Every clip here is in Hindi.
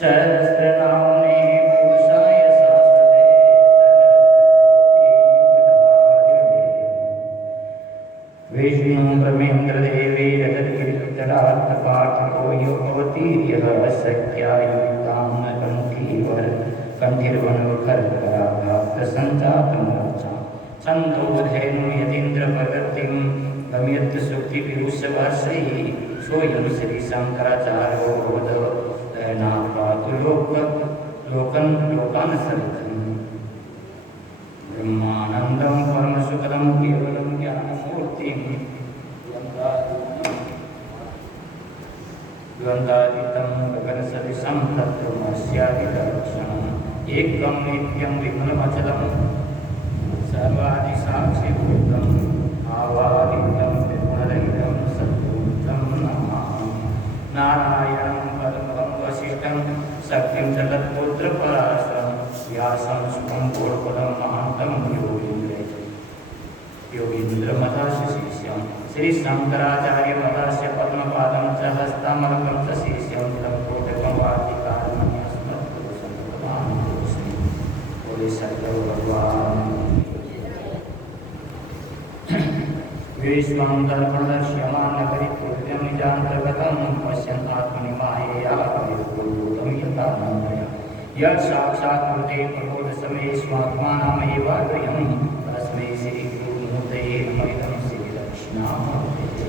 सहस्रनाम्ने पुरुषाय शाश्वते विष्णु ब्रह्मेन्द्रदेवे रजतगिरितरात्तपाठको यो भवतीर्यः शक्यायुक्तां कण्ठीर्वनोखरकराभाप्तसञ्जातं रक्षां छन्दोधेनु यतीन्द्रप्रगतिं गम्यत् सुक्तिविरुषवर्षैः सोऽयं श्रीशङ्कराचार्यो भवदनापातु लोकान् सरितम् ब्रह्मानन्दं परमसुखदं केवलं ज्ञानमूर्तिं द्वन्द्वातीतं गगनसदृशं तत्त्वमस्यादिलक्षणम् एकं नित्यं विमलमचलं सर्वादिसाक्षिभूतम् आवादितं विपुलरहितं सद्गुरुं नमामि नारायणं परमं वसिष्ठं शक्तिं च तत्पुत्रपराशरं व्यासं सुखं पूर्वपदं महान्तं योगीन्द्रमतस्य शिष्यं श्रीशङ्कराचार्यमतस्य पद्मपादं च हस्तमलकं च शिष्यं तं कोटकं वार्तिकारणमस्मत्पुरुषं बोले सद्गुरु भगवान विश्वं दर्पणदर्श्यमानपरिपूर्णं निजान्तर्गतं पश्यन्तात्मनि मायया परिपूर्णं यथा नन्दया यत् साक्षात् कृते प्रबोधसमये स्वात्मानमेवाद्वयं तस्मै श्रीगुरुमूर्तये नमः इदं श्रीदक्षिणामूर्तये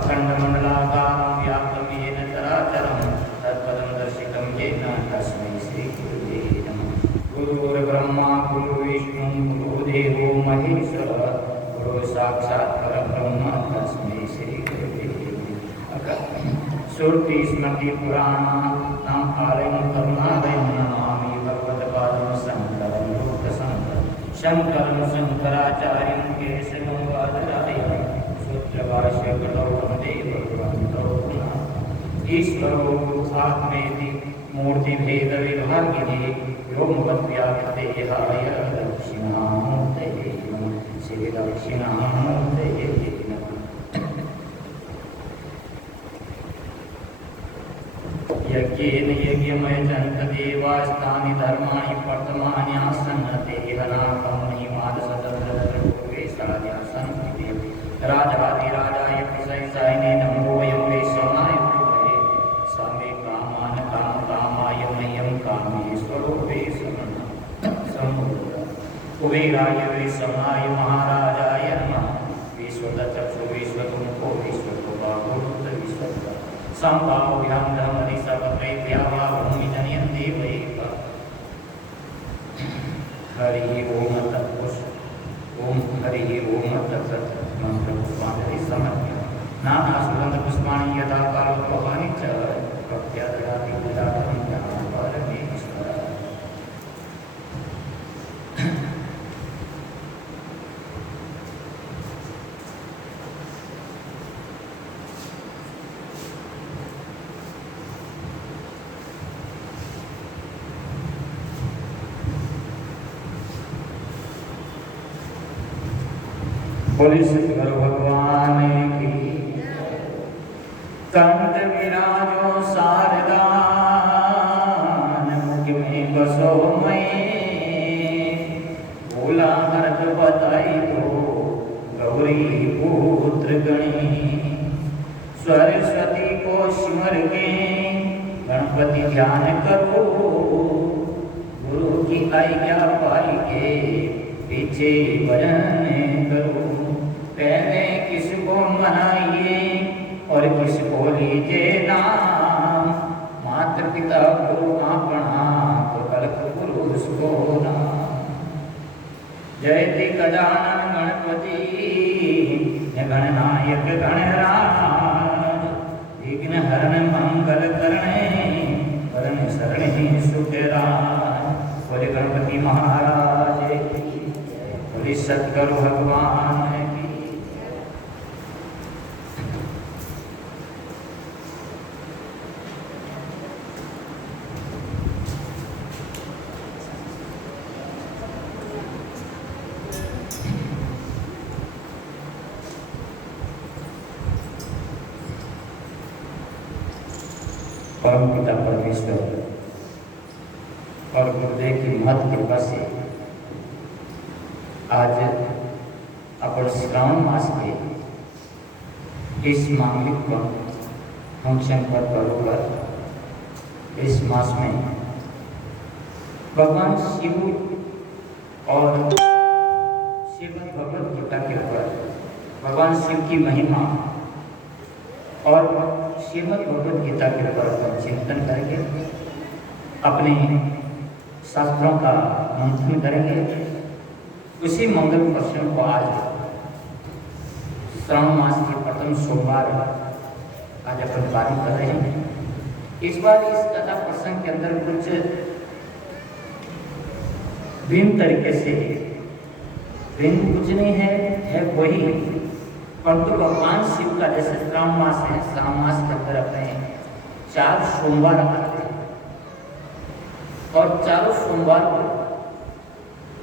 अखण्डमण्डलाकारं व्याप्तं येन चराचरं तत्पदं दर्शितं येन तस्मै श्रीगुरुवे नमः गुरुर्ब्रह्मा गुरुर्विष्णुः गुरुर्देवो महेश्वरः साक्षात् परब्रह्म तस्मै श्रीगुरुवे नमः श्रुति स्मृति पुराणानाम् आलयं करुणालयं नमामि भगवत्पादं शङ्करं लोकशङ्करं शङ्कराचार्यं केशवं बादरायणं सूत्रभाष्यकृतौ वन्दे भगवन्तौ पुनः ईश्वरो आत्मेति मूर्तिभेदविभागिने व्योमवद्व्याप्तेहाय दक्षिणामूर्तये नमः श्रीदक्षिणामूर्तये नमः यज्ञेन यज्ञमयजन्त देवास्तानि धर्माणि वर्तमान्यासन्नतेहनाकं महिमादसतत्रपूर्वेशाद्यासन् राजाधिराजाय प्रशंसायिने नमो वयं वैश्वनाय प्रभवे समे कामान् कामाय मह्यं कामेश्वरो वैश्वनः कुबेराय वैश्वनाय महाराजाय नमः विश्वतचक्षु विश्वतमुखो विश्वतो विश्वत संभाव्यां धर्मनिसर्वत्रैभ्यावाभूमि जनयन्ति वै हरिः ओम तत्पुरुष ओम हरिः ओम तत्सत् मंत्रपुष्पाञ्जलि समर्पयामि नानासुगन्धपुष्पाणि यथा कालोपहानि च प्रत्याददाति उदारं परमेश्वर बोले सद्गुरु भगवान की कंठ विराजो शारदान मुख में बसो मैं बोला हरत बताई तो गौरी पुत्र गणी सरस्वती को सिमर के गणपति ध्यान करो गुरु की आज्ञा पाई के पीछे भजन करो पहले किसको मनाइए और किसको लीजिए नाम माता पिता को अपना तो कल्प पुरुष को नाम जयति गजानन गणपति गणनायक गणराज विघ्न हरण मंगल करणे वरण शरण सुखराज बोले गणपति महाराज बोले सद्गुरु भगवान परम पिता परमेश्वर और गुरुदेव की महत कृपा से आज अपन श्रावण मास के इस मांगलिक फंक्शन पर बरोबर इस मास में भगवान शिव और श्रीमद् भगवद गीता के ऊपर भगवान शिव की महिमा और श्रीमद् भगवद गीता के ऊपर अपन चिंतन करेंगे, अपने शास्त्रों का मंथन करेंगे। उसी मंगल प्रश्न को आज श्रावण मास के प्रथम सोमवार आज अपन पालन कर रहे हैं। इस बार इस कथा प्रसंग के अंदर कुछ भिन्न तरीके से, भिन्न कुछ नहीं है वही, परंतु भगवान शिव का जैसे श्रावण मास है, श्रावण मास के अंदर अपने 4 सोमवार आते हैं और चारों सोमवार को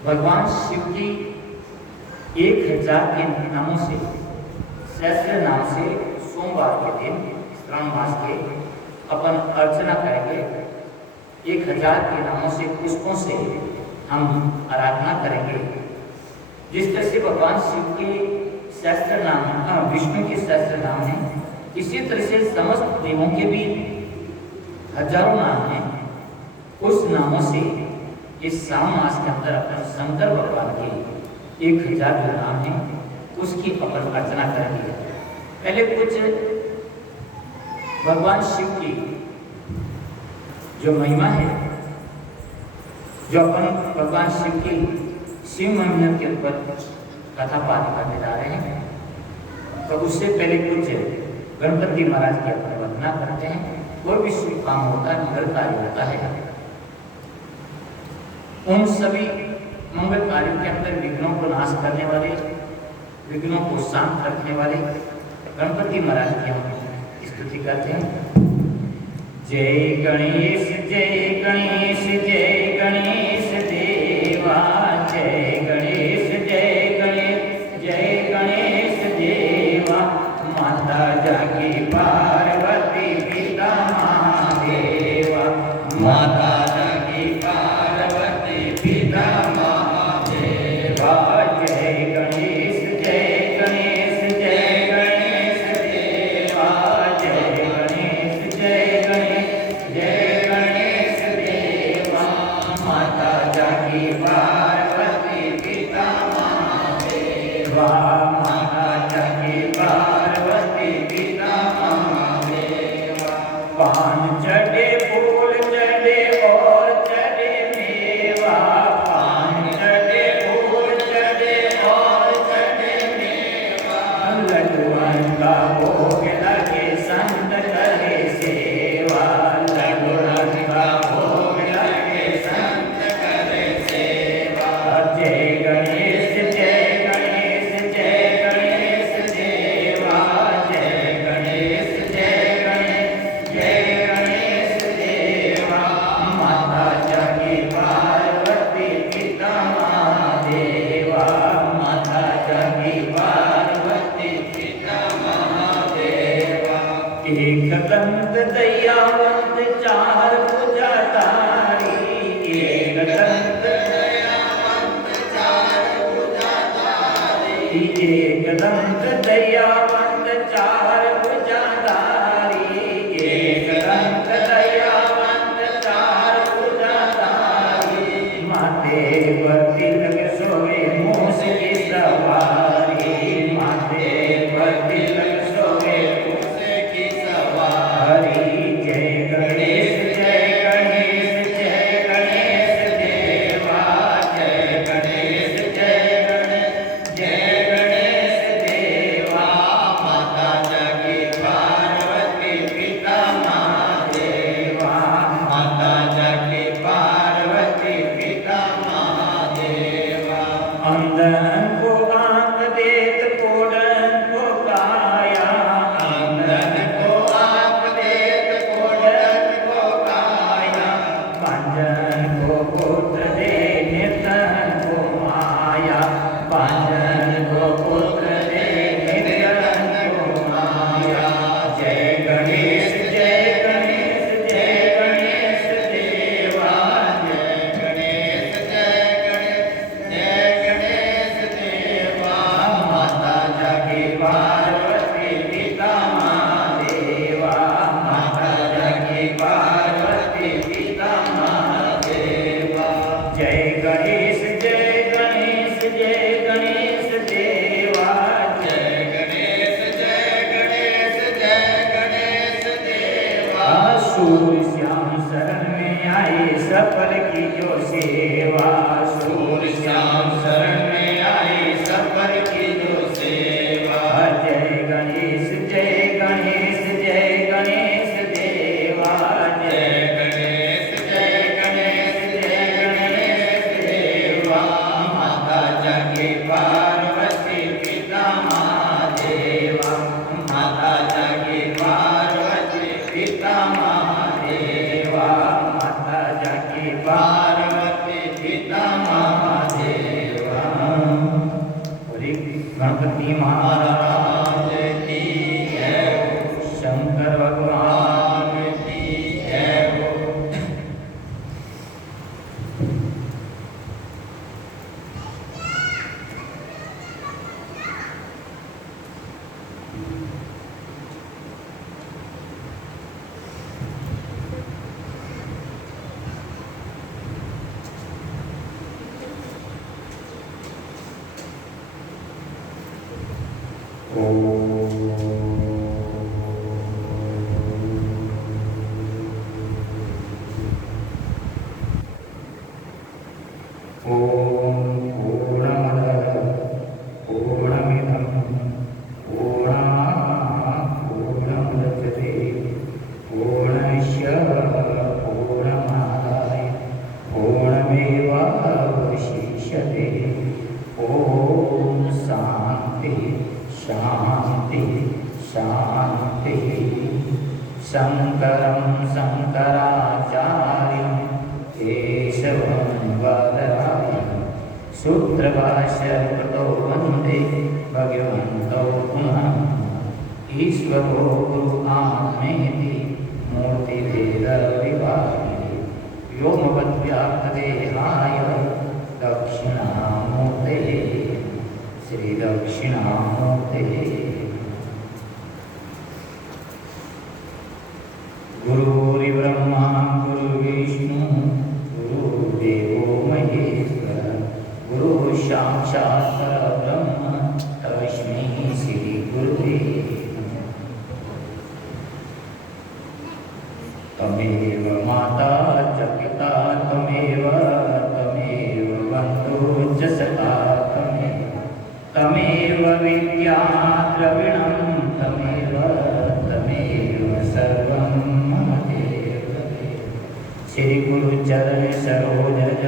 भगवान शिव की 1000 के नामों से, सहस्त्र नाम से सोमवार के दिन श्रावण मास के अपन अर्चना करेंगे। 1000 के नामों से, पुष्पों से हम आराधना करेंगे। जिस तरह से भगवान शिव के सहस्त्र नाम, विष्णु के सहस्त्र नाम है, इसी तरह से समस्त देवों के भी हजारों नाम हैं। उस नामों से इस श्रावण मास के अंदर अपन शंकर भगवान के 1000 जो नाम हैं उसकी अपन अर्चना करेंगे। पहले कुछ भगवान शिव की जो महिमा है, जो अपन भगवान शिव की शिव महिमा के ऊपर कथा पाठ करने जा रहे हैं, तो उससे पहले कुछ गणपति महाराज की अपने वंदना करते हैं। कोई भी शुभ काम होता है, मंगल कार्य होता है, उन सभी मंगल कार्यों के अंदर विघ्नों को नाश करने वाले, विघ्नों को शांत रखने वाले गणपति महाराज की हम स्तुति करते हैं। जय गणेश जय गणेश जय गणेश देवा, जय गणेश जय गणेश जय गणेश देवा। माता जागी पार्वती पिता महादेवा, माता जागी पार्वती पिता महादेवा। जय गणेश जय गणेश जय गणेश देवा, जय गणेश जय गणेश जय गणेश देवा। माता जागी पार्वती पिता महादेवा, माता जागी पार्वती पिता महादेवा। पान चढ़े फूल चढ़े और चढ़े मेवा, पान चढ़े फूल चढ़े और चढ़े मेवा। लड्डुअन का भोग लगे संत करे सेवा, लड्डुअन का भोग लगे संत करे सेवा। जय गणेश जय गणेश जय गणेश देवा, जय गणेश जय गणेश जय गणेश देवा। माता जागी पार्वती पिता महादेवा, माता जागी पार्वती पिता महादेवा। एक दंत दयावंत चार भुजाधारी, एक दंत दयावंत चार भुजाधारी, एक दंत दयावंत चार भुजाधारी, एक दंत दयावंत चार भुजाधारी। माथे पर तिलक सोए मूस की सवारी, माथे पर तिलक सोए मूस की सवारी। जय गणेश जय गणेश जय गणेश देवा, जय गणेश जय गणेश जय गणेश देवा। सूर श्याम शरण में आए सफल की जो सेवा, सूर श्याम शरण में आए सफल की जो सेवा। जय गणेश जय गणेश जय गणेश देवा, जय गणेश जय गणेश जय गणेश देवा। माता जागे पार्वती पिता महादेवा, माता जागे पार्वती पिता महादेवा, माता जागे पार्वती पिता महादेवा। बोले गणपति महाराज की जय हो, शंकर भगवान की जय हो। शंकरं शंकराचार्यं केशवं बादरायणं सूत्रभाष्यकृतो वन्दे भगवन्तो पुनः। ईश्वरो गुरुआत्मेति मूर्तिभेदविभागिने व्योमवद्व्याप्तदेहाय दक्षिणामूर्तये श्रीदक्षिणामूर्तये। गुरुर्ब्रह्मा गुरुर्विष्णु गुरुर्देवो महेश्वर, गुरुः साक्षात् परब्रह्म तस्मै श्री गुरुवे नमः। तमेव माता च पिता त्वमेव बन्धुश्च सखा तमेव विद्या द्रविणं तमेव सर्वं मम देव। श्री गुरु चरण सरोज रज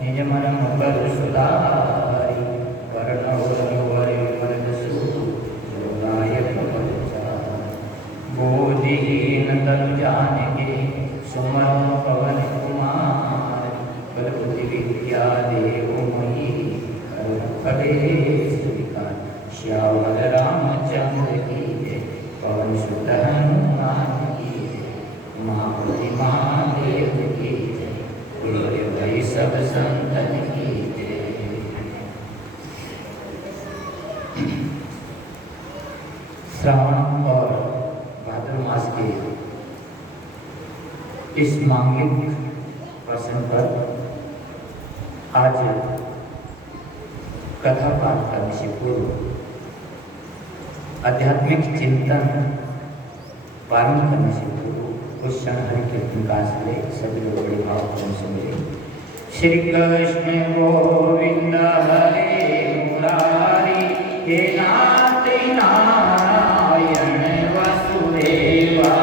निज मन मुकुर सुधारि, वर्णो नायक बोधिहीन तनु जानिके सुमरो पवन कुमार। बलबुद्धि विद्या देवो मयि कलेश विकार। श्यामल रामचंद्र की जय, पवन सुत हनुमान की जय, महाबली महादेव की जय, गुरुदेव भाई सब संतन की जय। श्रावण और भाद्र मास के इस मांगलिक प्रसंग पर आज कथा पाठ करने से पूर्व आध्यात्मिक चिंतन पालन करने से पूर्व कुछ क्षण हरि कीर्तन का आश्रय सभी लोग बड़े भाव से मिले। श्री कृष्ण गोविंद हरे मुरारी, हे नाथ नारायण वसुदेवा।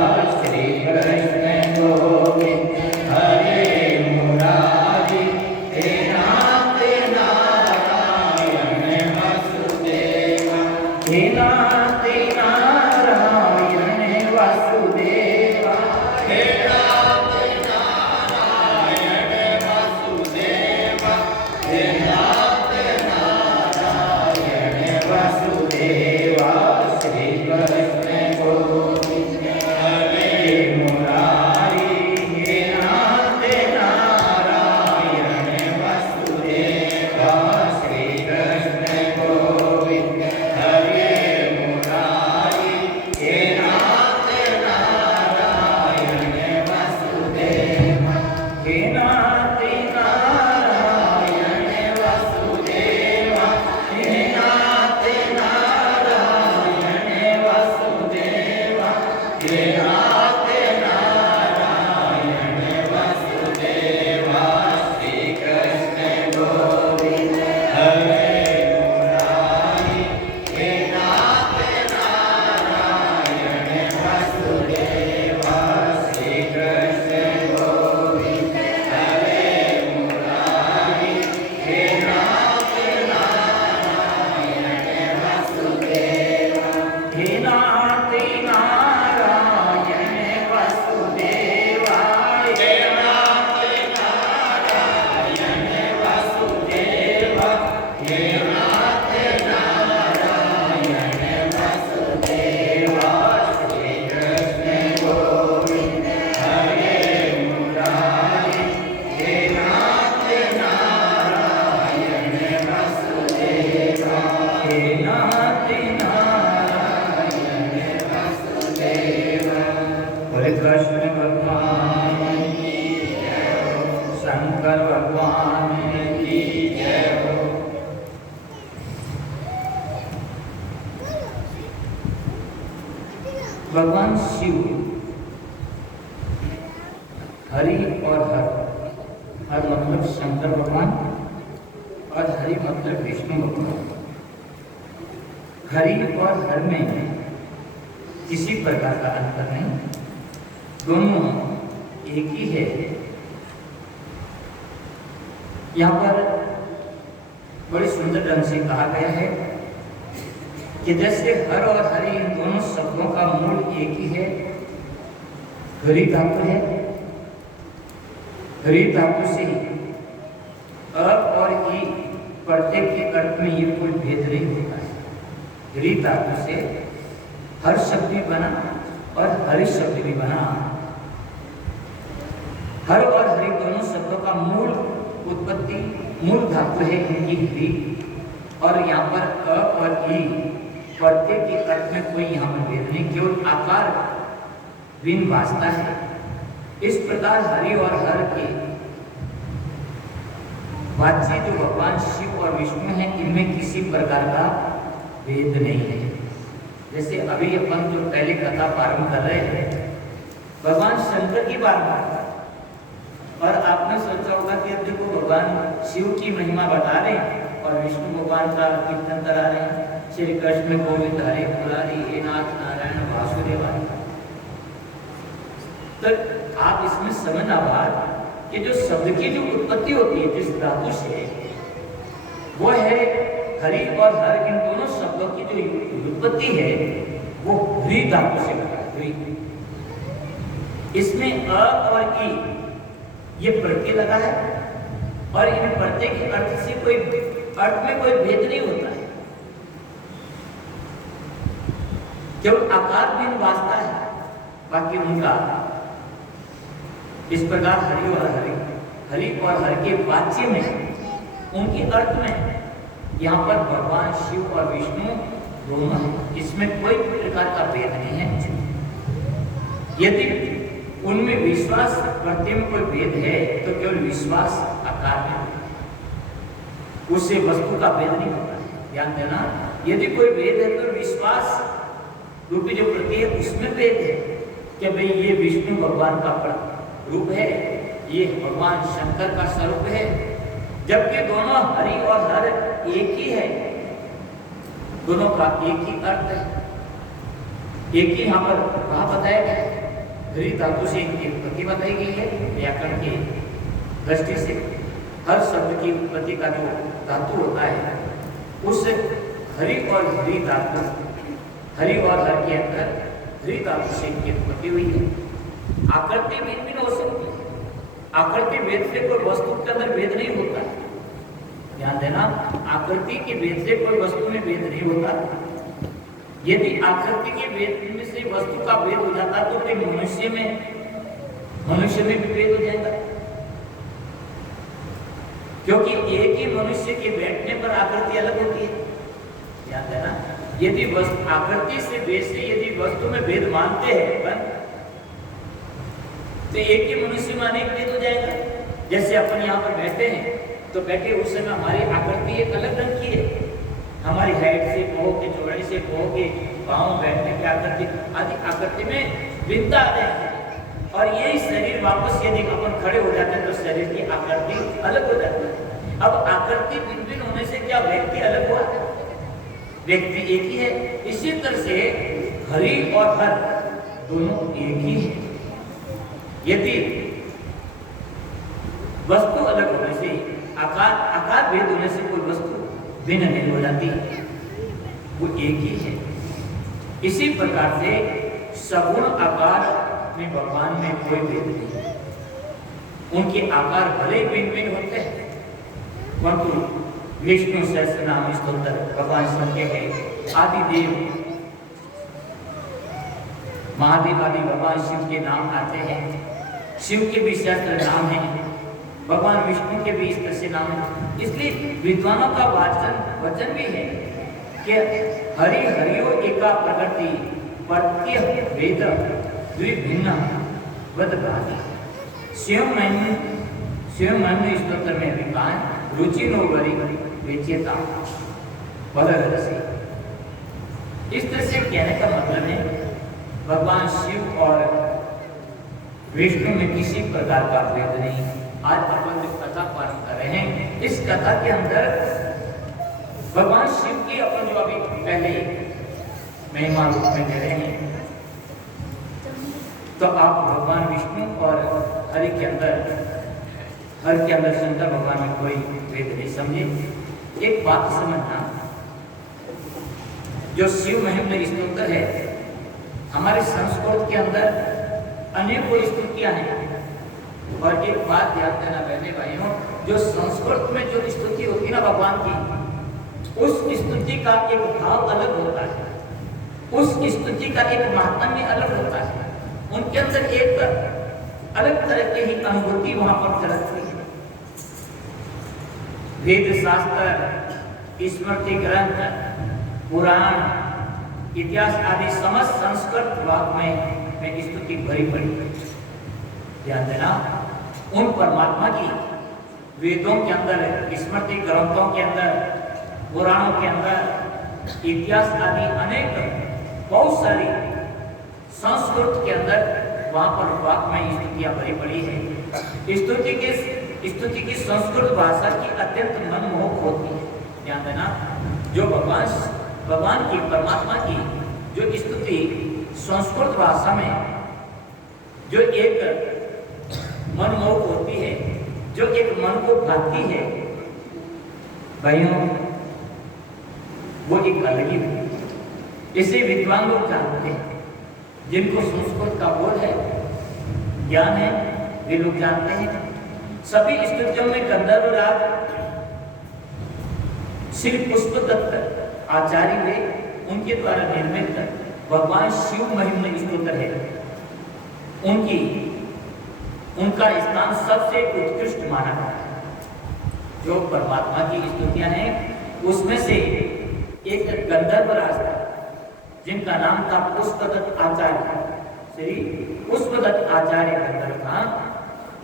श्री कृष्ण गोविंद हरे मुरारी, हे नाथ नारायण वसुदेवा। हे नाथ नारायण वसुदेवा, हे नाथ नारायण वसुदेवा, हे नाथ नारायण वसुदेवा। श्री कृष्ण गोविंद हरे मुरारी, हे नाथ नारायण वसुदेवा। श्री कृष्ण गोविंद हरे मुरारी, हे नाथ नारायण वसुदेवा। हे नाथ नारायण वसुदेवा, हे नाथ नारायण वसुदेवा, हे नाथ नारायण बोले कृष्ण भगवान की जय हो, शंकर भगवान की जय हो। भगवान शिव हरि और हर मतलब शंकर भगवान और हरि मतलब विष्णु भगवान। हरि और हर में किसी प्रकार का अंतर नहीं, दोनों एक ही है। यहाँ पर बड़े सुंदर ढंग से कहा गया है कि जैसे हर और हरि इन दोनों शब्दों का मूल एक ही है। हरि धातु है, हरि धातु से अ और ई प्रत्येक के अर्थ में ये कोई भेद नहीं होता है। हरि धातु से हर शब्द भी बना और हरि शब्द भी बना। हर और हरि दोनों शब्दों का मूल उत्पत्ति मूल धातु है इनकी हरि, और यहाँ पर अ और ई प्रत्येक के अर्थ में कोई यहाँ पर भेद नहीं, केवल आकार भिन्न वास्ता है। इस प्रकार हरि और हर के वाच्य जो भगवान शिव और विष्णु हैं, इनमें किसी प्रकार का भेद नहीं है। जैसे अभी अपन जो पहले कथा प्रारंभ कर रहे हैं, भगवान शंकर की बात, और आपने सोचा होगा कि अब देखो भगवान शिव की महिमा बता रहे हैं और विष्णु भगवान का कीर्तन करा रहे हैं। श्री कृष्ण गोविंद हरे मुरारी हे नाथ नारायण वासुदेव। तो आप इसमें समझना बात कि जो शब्द की जो उत्पत्ति होती है जिस धातु से, वो है हरि और हर। इन दोनों शब्दों की जो उत्पत्ति है वो हरि धातु से होती है। इसमें अ और ई ये प्रत्यय लगा है, और इन प्रत्यय के अर्थ से कोई अर्थ में कोई भेद नहीं होता है, केवल आकार भिन्न वास्ता है। बाकी उनका इस प्रकार हरि और हर के वाच्य में, उनके अर्थ में यहाँ पर भगवान शिव और विष्णु दोनों हैं, इसमें कोई प्रकार का भेद नहीं है। यदि उनमें विश्वास प्रत्यय में कोई भेद है तो केवल विश्वास आकार में, उससे वस्तु का भेद नहीं होता है। ध्यान देना, यदि कोई भेद है तो विश्वास रूपी जो प्रत्यय है उसमें भेद है कि भाई ये विष्णु भगवान का रूप है, ये भगवान शंकर का स्वरूप है, जबकि दोनों हरि और हर एक ही है, दोनों का एक ही अर्थ है, एक ही यहाँ पर कहाँ बताया गया है। हरि धातु से इनकी उत्पत्ति बताई गई है व्याकरण की दृष्टि से। हर शब्द की उत्पत्ति का जो धातु होता है उस हरि और हरि धातु, हरि और हर के अंदर हरि धातु से इनकी उत्पत्ति हुई है। आकृति भिन्न भिन्न हो सकती है, आकृति भेद से कोई वस्तु के अंदर भेद नहीं होता है। ध्यान देना, आकृति के भेद से कोई वस्तु में भेद नहीं होता। यदि आकृति के भेद में से वस्तु का भेद हो जाता तो फिर मनुष्य में भी भेद हो जाएगा, क्योंकि एक ही मनुष्य के बैठने पर आकृति अलग होती है। ध्यान देना, यदि आकृति से भेद से यदि वस्तु में भेद मानते हैं तो एक ही मनुष्य में अनेक भेद हो जाएगा। जैसे अपन यहाँ पर बैठे हैं तो बैठे उस समय हमारी आकृति एक अलग रंग की है, हमारी हाइट से कहो के चौड़ाई से कहो के पाँव बैठने की आकृति आदि आकृति में भिन्नता आ जाएगी। और यही शरीर वापस यदि अपन खड़े हो जाते हैं तो शरीर की आकृति अलग हो जाती है। अब आकृति भिन्न भिन्न होने से क्या व्यक्ति अलग हुआ? व्यक्ति एक ही है। इसी तरह से हरि और हर दोनों एक ही है। यदि वस्तु अलग होने से, आकार भेद होने से कोई वस्तु भिन्न नहीं हो जाती, वो एक ही है। इसी प्रकार से सगुण आकार में भगवान में कोई भेद नहीं है। उनके आकार भले भिन्न भिन्न होते हैं, परंतु विष्णु सहस्त्र नाम स्तोत्र भगवान शिव के है। आदिदेव महादेव आदि भगवान शिव के नाम आते हैं। शिव के भी सहस्त्र नाम है, भगवान विष्णु के भी इस तरह से नाम है। इसलिए विद्वानों का वचन भी है कि हरि हरियो एका प्रकृति प्रत्यय वेद द्विभिन्न वदभाति शिव महिम्न स्तोत्र में विकान रुचि नो वरी विचेता वदरसी। इस तरह से कहने का मतलब है भगवान शिव और विष्णु में किसी प्रकार का भेद नहीं। आज अपन जो कथा पालन कर रहे हैं, इस कथा के अंदर भगवान शिव की अपन जो अभी पहले महिमा रूप में दे रहे हैं, तो आप भगवान विष्णु और हरि के अंदर शंकर भगवान में कोई भेद नहीं समझे। एक बात समझना, जो शिव महिम्न स्तोत्र है, हमारे संस्कृत के अंदर अनेकों स्तुतियां हैं। और एक बात याद करना बहने भाइयों, जो संस्कृत में जो स्तुति होती है ना भगवान की, उस स्तुति का एक भाव अलग होता है, उस स्तुति का एक महात्म्य अलग होता है। उनके अंदर एक अलग तरह की ही अनुभूति वहां पर झलकती है। वेद शास्त्र, स्मृति ग्रंथ, पुराण, इतिहास आदि समस्त संस्कृत वाग्मय में स्तुति भरी पड़ी है। ध्यान देना, उन परमात्मा की वेदों के अंदर, स्मृति ग्रंथों के अंदर, पुराणों के अंदर, इतिहास आदि अनेक बहुत सारी संस्कृत के अंदर वहां पर वाग्मय स्तुतियां भरी पड़ी है। स्तुति की संस्कृत भाषा की अत्यंत मनमोहक होती है। ध्यान देना, जो भगवान की, परमात्मा की जो स्तुति संस्कृत भाषा में जो एक मनमोहक होती है, जो एक मन को भाती है भाइयों, वो एक अलग ही है। इसे विद्वान लोग जानते हैं, जिनको संस्कृत का बोध है, ज्ञान है, वे लोग जानते हैं। सभी स्तुतियों में गंधर्व राग श्री पुष्पदत्त आचार्य वे उनके द्वारा निर्मित भगवान शिव महिम्न स्तोत्र है। उनका स्थान सबसे उत्कृष्ट माना गया है। जो परमात्मा की स्तुतियां हैं, उसमें से एक गंधर्व राज था, जिनका नाम था पुष्पदत्त आचार्य, श्री पुष्पदत्त आचार्य गंधर्व था।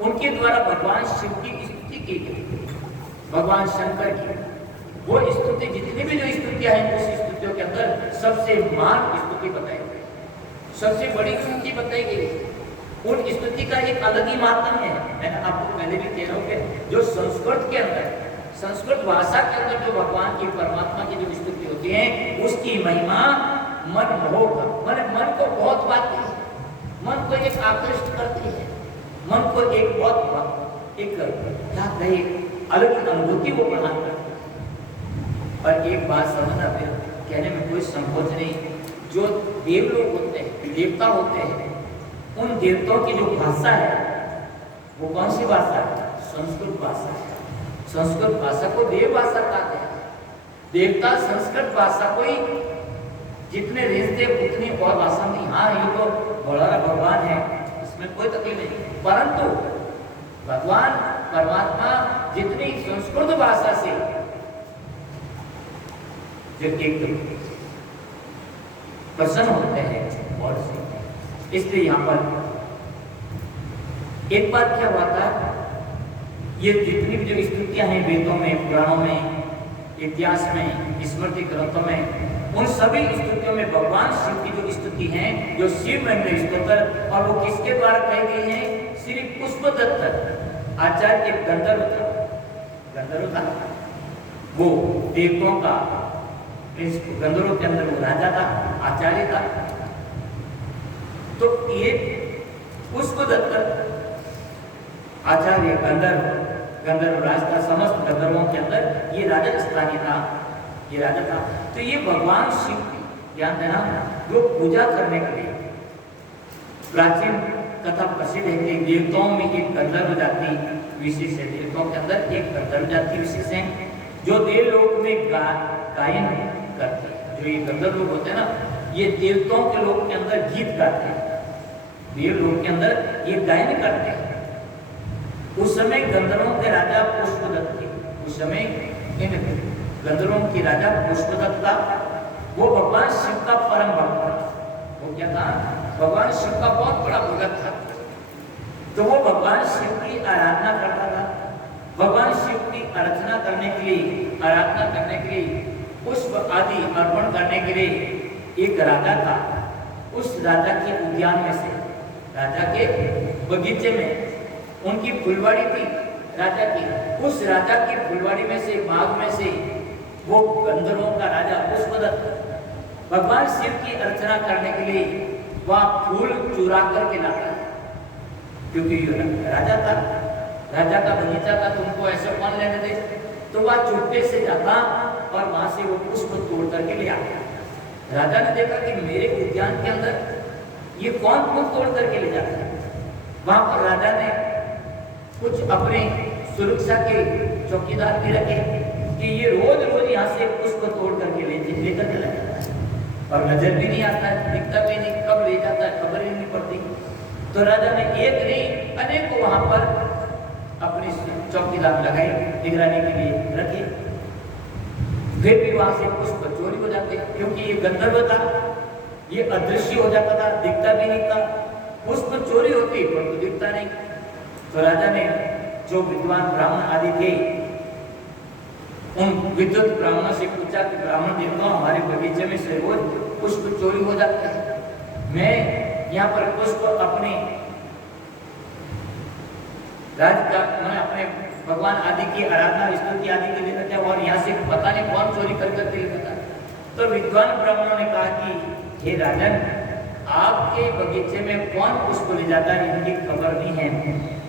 उनके द्वारा भगवान शिव की स्तुति की गई, भगवान शंकर की। वो स्तुति, जितनी भी जो स्तुतियां हैं, उस स्तुतियों के अंदर सबसे महान स्तुति बताई गई, सबसे बड़ी स्तुति बताई गई। उन स्तुति का एक अलग ही माध्यम है। मैंने आपको पहले भी कह रहा हूं कि जो संस्कृत के अंदर, संस्कृत भाषा के अंदर जो भगवान की, परमात्मा की जो स्तुति होती है, उसकी महिमा मनमोहक, मन को बहुत भाती है, मन को एक आकृष्ट करती है, मन को एक बहुत एक क्या कहे, अलग ही अनुभूति वो प्रदान करती है। और एक बात समझना, फिर कहने में कोई संकोच नहीं, जो देव लोग होते हैं, देवता होते हैं, उन देवताओं की जो भाषा है, वो कौन सी भाषा है? संस्कृत भाषा है। संस्कृत भाषा को देव भाषा कहते हैं। देवता संस्कृत भाषा को ही जितने रेंजते उतनी और भाषा नहीं। हाँ, ये तो बड़ा भगवान है, इसमें कोई तकलीफ नहीं, परंतु भगवान परमात्मा जितनी संस्कृत भाषा से जो एक प्रसन्न होते हैं और से, इसलिए यहाँ पर एक बार क्या हुआ था, ये जितनी भी जो स्तुतियां हैं वेदों में, पुराणों में, इतिहास में, स्मृति ग्रंथों में, उन सभी स्तुतियों में भगवान शिव की जो स्तुति है, जो शिव महिम्न स्तोत्र, और वो किसके द्वारा कही गई है? श्री पुष्पदत्त आचार्य, एक गंधर्व था, वो देवताओं का, गंधर्वों के अंदर वो राजा था, आचार्य था। तो ये पुष्पदत्त आचार्य गंधर्व राज था, समस्त गंधर्वों के अंदर ये राजा स्थानीय था, ये राजा था। तो ये भगवान शिव, ध्यान देना, जो पूजा करने के लिए प्राचीन कथा प्रसिद्ध है कि देवताओं में एक गंधर्व जाति विशेष है, देवताओं के अंदर एक गंधर्व जाति विशेष है, जो देवलोक में गायन करते हैं। जो ये गंधर्व लोग होते हैं ना, ये देवताओं के लोक के अंदर गीत गाते हैं, देवलोक के अंदर ये गायन करते हैं। उस समय गंधर्वों के राजा पुष्पदत्त थे, उस समय इन गंधर्वों की राजा पुष्पदत्त था, वो भगवान शिव का परम भक्त था। वो क्या था? भगवान शिव का बहुत बड़ा भगत था, तो वो भगवान शिव की आराधना करता था। भगवान शिव की आराधना करने के लिए पुष्प आदि अर्पण करने के लिए एक राजा था। उस राजा के उद्यान में से, राजा के बगीचे में उनकी फुलवाड़ी थी राजा की। उस राजा की फुलवाड़ी में से, बाग में से वो गंधर्वों का राजा पुष्पदत्त भगवान शिव की अर्चना करने के लिए वहाँ फूल चुरा करके लाता है, क्योंकि राजा था, राजा का बगीचा था, तो उनको ऐसा कौन लेने दे। तो वह चुपके से जाता और वहां से वो पुष्प तोड़ करके ले आता। राजा ने देखा कि मेरे उद्यान के अंदर ये कौन फूल तोड़ करके ले जाता है। वहां पर राजा ने कुछ अपने सुरक्षा के चौकीदार भी रखे कि ये रोज रोज यहाँ से पुष्प तोड़ करके लेकर चला जाता है और नजर भी नहीं आता है, दिखता भी नहीं, कब ले जाता है खबर ही नहीं पड़ती। तो राजा ने एक नहीं अनेक को वहां पर अपनी चौकीदार लगाई, निगरानी के लिए रखे। फिर भी वहां से पुष्प चोरी हो जाते, क्योंकि ये गंधर्व था, ये अदृश्य हो जाता था, दिखता भी नहीं था। पुष्प चोरी होती परंतु दिखता नहीं। तो राजा ने जो विद्वान ब्राह्मण आदि थे उन विद्युत ब्राह्मणों से पूछा कि ब्राह्मण देखो, हमारे बगीचे में से रोज पुष्प चोरी हो जाता है। मैं यहाँ पर पुष्प अपने मैं अपने भगवान आदि की आराधना स्तुति आदि के लिए रखा और यहाँ से पता नहीं कौन चोरी कर करके लेता। तो विद्वान ब्राह्मणों ने कहा कि हे राजन, आपके बगीचे में कौन पुष्प ले जाता है इनकी खबर नहीं है।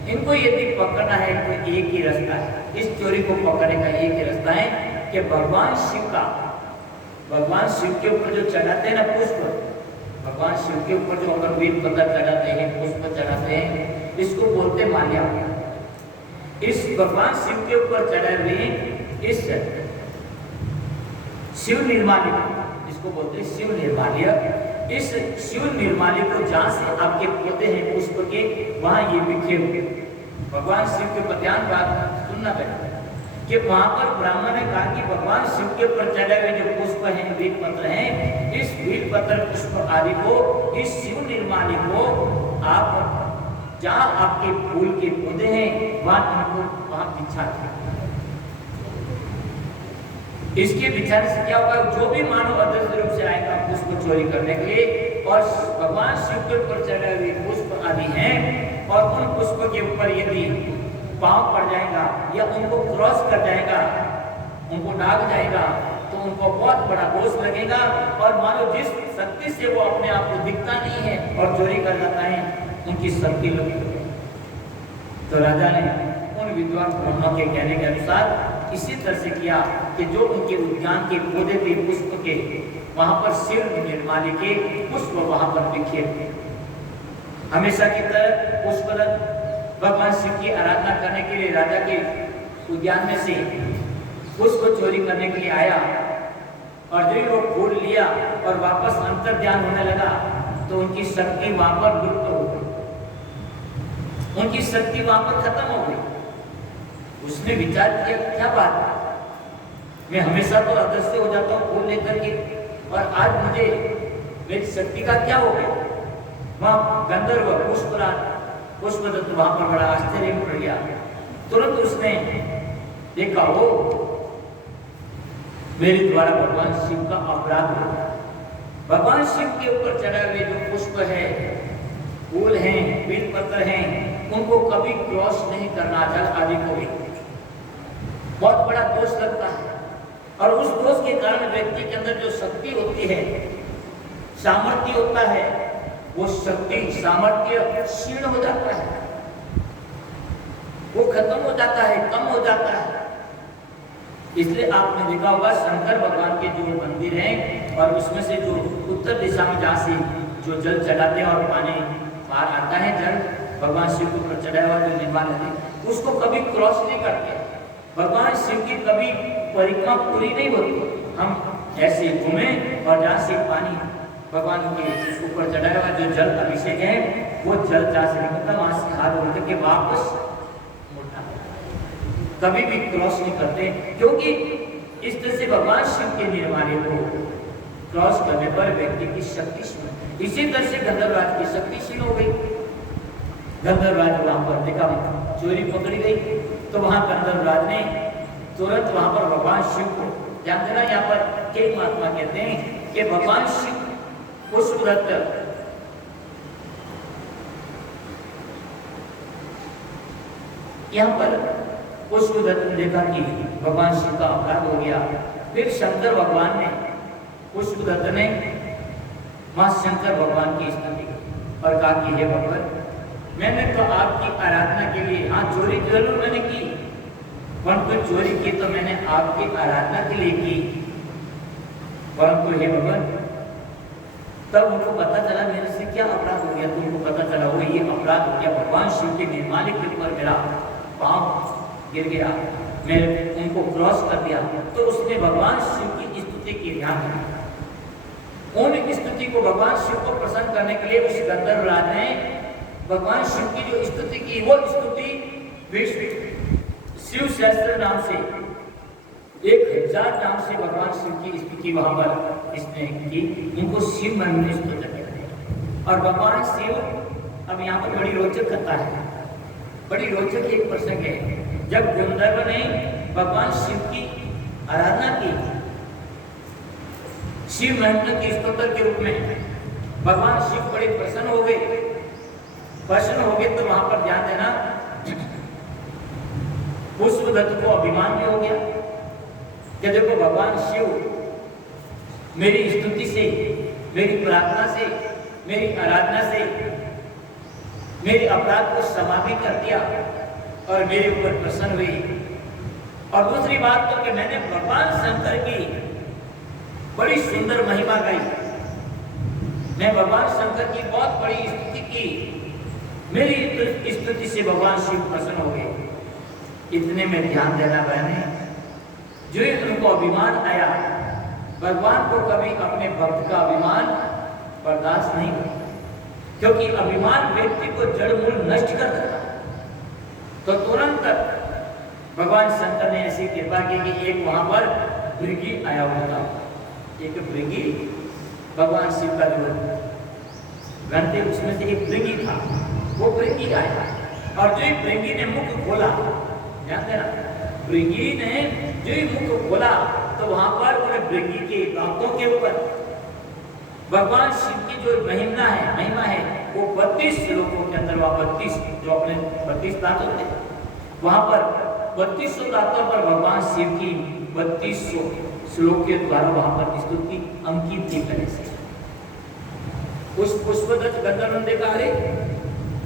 इनको यदि पकड़ना है तो एक ही रास्ता है, इस चोरी को पकड़ने का एक ही रास्ता है कि भगवान शिव के ऊपर जो चढ़ाते हैं ना पुष्प, भगवान शिव के ऊपर जो अगर बेल पत्थर चढ़ाते हैं, पुष्प चढ़ाते हैं, इसको बोलते माल्या। इस भगवान शिव के ऊपर चढ़े हुए इस शिव निर्माल्य, इसको बोलते हैं शिव निर्माल्य। इस शिव निर्माल्य को जहां से आपके पौधे हैं पुष्प के, वहां ये बिखेर हुए। भगवान शिव के ध्यान बात सुनना पड़ेगा कि वहां पर ब्राह्मण ने कहा कि भगवान शिव के ऊपर चढ़े हुए जो पुष्प हैं, बेल पत्र हैं, इस बेल पत्र पुष्प आदि को, इस शिव निर्माल्य को आप जहां आपके फूल के पौधे हैं वहां बिछा दें। इसके बिछाने से क्या होगा, जो भी मानव अदृश्य रूप से आएगा पुष्प चोरी करने के लिए और भगवान शिव के ऊपर चढ़े हुए पुष्प आदि हैं और उन पुष्प के ऊपर यदि पांव पड़ जाएगा या उनको क्रॉस कर जाएगा, उनको दाग जाएगा, तो उनको बहुत बड़ा दोष लगेगा और मानो जिस शक्ति से वो अपने आप को दिखता नहीं है और चोरी कर जाता है, उनकी शक्ति लगी। तो राजा ने उन विद्वान ब्राह्मणों के कहने के अनुसार इसी तरह से किया कि जो उनके उद्यान के पौधे थे पुष्प के, वहां पर शिव निर्माल्य के पुष्प वहां पर बिखेर थे। हमेशा की तरह पुष्पदत्त भगवान शिव की आराधना करने के लिए राजा के उद्यान में से पुष्प चोरी करने के लिए आया और जो वो फूल लिया और वापस अंतर ध्यान होने लगा तो उनकी शक्ति वहां पर लुप्त हो गई, उनकी शक्ति वहां पर खत्म हो गई। उसने विचार किया क्या बात है, मैं हमेशा तो अदृश्य हो जाता हूँ फूल लेकर के और आज मुझे मेरी शक्ति का क्या हो गया। वहां गंधर्व पुष्पदत्त वहां पर बड़ा आश्चर्य में पड़ गया। तुरंत उसने देखा वो मेरे द्वारा भगवान शिव का अपराध हो गया। भगवान शिव के ऊपर चढ़े हुए जो पुष्प है, फूल हैं, बेल पत्र हैं, उनको कभी क्रॉस नहीं करना, जल आदि को भी बहुत बड़ा दोष लगता है और उस दोष के कारण व्यक्ति के अंदर जो शक्ति होती है, सामर्थ्य होता है, वो शक्ति सामर्थ्य क्षीण हो जाता है, वो खत्म हो जाता है, कम हो जाता है। इसलिए आपने देखा होगा शंकर भगवान के जो मंदिर हैं और उसमें से जो उत्तर दिशा में जहाँ से जो जल चढ़ाते हैं और पानी बाहर आता है, जल भगवान शिव के ऊपर चढ़ा हुआ जो निर्माण है उसको कभी क्रॉस नहीं करते। भगवान शिव की कभी परिक्रमा पूरी नहीं होती। हम ऐसे घूमे और जहाँ से पानी भगवान के ऊपर चढ़ा हुआ जो जल अभिषेक है वो जल जहाँ से निकलता वहां से हाथ उठ के वापस मुड़ना, कभी भी क्रॉस नहीं करते, क्योंकि इस तरह से भगवान शिव के निर्माण को क्रॉस करने पर व्यक्ति की शक्ति इसी तरह से गंधर्वराज की शक्तिशील हो गई। गंधर्वराज वहां पर देखा चोरी पकड़ी गई, तो वहां गंधर्वराज ने तुरंत वहां पर भगवान शिव को, ध्यान देना यहाँ पर कई महात्मा कहते हैं कि भगवान शिव पुष्पदत्त यहाँ पर पुष्पदत्त ने देखा कि भगवान शिव का अपराध हो गया। फिर शंकर भगवान ने, पुष्पदत्त ने मां शंकर भगवान की स्तुति और कहा कि हे भगवान, मैंने तो आपकी आराधना के लिए, हाँ चोरी जरूर मैंने की, परंतु चोरी की तो मैंने आपकी आराधना के लिए की, परंतु हे भगवान, तब उनको पता चला मेरे से क्या अपराध हो गया। तो उनको पता चला वो ये अपराध हो गया, भगवान शिव के निर्माल्य के ऊपर मेरा पांव गिर गया, मैंने उनको क्रॉस कर दिया। तो उसने भगवान शिव की स्तुति की, ध्यान रखना, उन स्तुति को भगवान शिव को प्रसन्न करने के लिए उस गंधर्वराज ने भगवान शिव की जो स्तुति की, वो स्तुति विश्व शिव सहस्त्र नाम से, 1000 नाम से भगवान शिव की स्तुति वहां पर इसने की, उनको शिव मन में स्तुति करते। और भगवान शिव, अब यहाँ पर बड़ी रोचक कथा है, बड़ी रोचक एक प्रसंग है। जब गंधर्व ने भगवान शिव की आराधना की, शिव महत्व की स्तोत्र के रूप में, भगवान शिव बड़े प्रसन्न हो गए। प्रसन्न हो गए तो वहां पर ध्यान देना, पुष्पदत्त को अभिमान भी हो गया कि देखो भगवान शिव मेरी स्तुति से, मेरी प्रार्थना से, मेरी आराधना से मेरे अपराध को क्षमा भी कर दिया और मेरे ऊपर प्रसन्न हुई। और दूसरी बात तो कि मैंने भगवान शंकर की बड़ी सुंदर महिमा गाई, मैं भगवान शंकर की बहुत बड़ी स्तुति की, मेरी स्तुति से भगवान शिव प्रसन्न हो गए। इतने में ध्यान देना बहने, जो उनको अभिमान आया, भगवान को कभी अपने भक्त का अभिमान बर्दाश्त नहीं हुआ, क्योंकि अभिमान व्यक्ति को जड़ मूल नष्ट कर देता। तो तुरंत भगवान शंकर ने ऐसी कृपा की कि एक वहां पर भृगी आया हुआ था, एक भृगी, भगवान शिव का जो गणते उसमें से एक भृगी था, वो भृगी आया और जो भृगी ने मुख खोला, ध्यान देना, भृगी ने जो मुख खोला तो वहां पर उन्हें भृगी के दांतों के ऊपर भगवान शिव की जो महिमा है वो 32 श्लोकों के अंदर, वहां 32 जो अपने 32 दांत होते हैं, वहां पर 3200 दांतों पर भगवान शिव की 3200 श्लोक के द्वारा वहां पर स्तुति अंकित थी पहले से। उस पुष्पदत्त गंधर्व ने देखा, अरे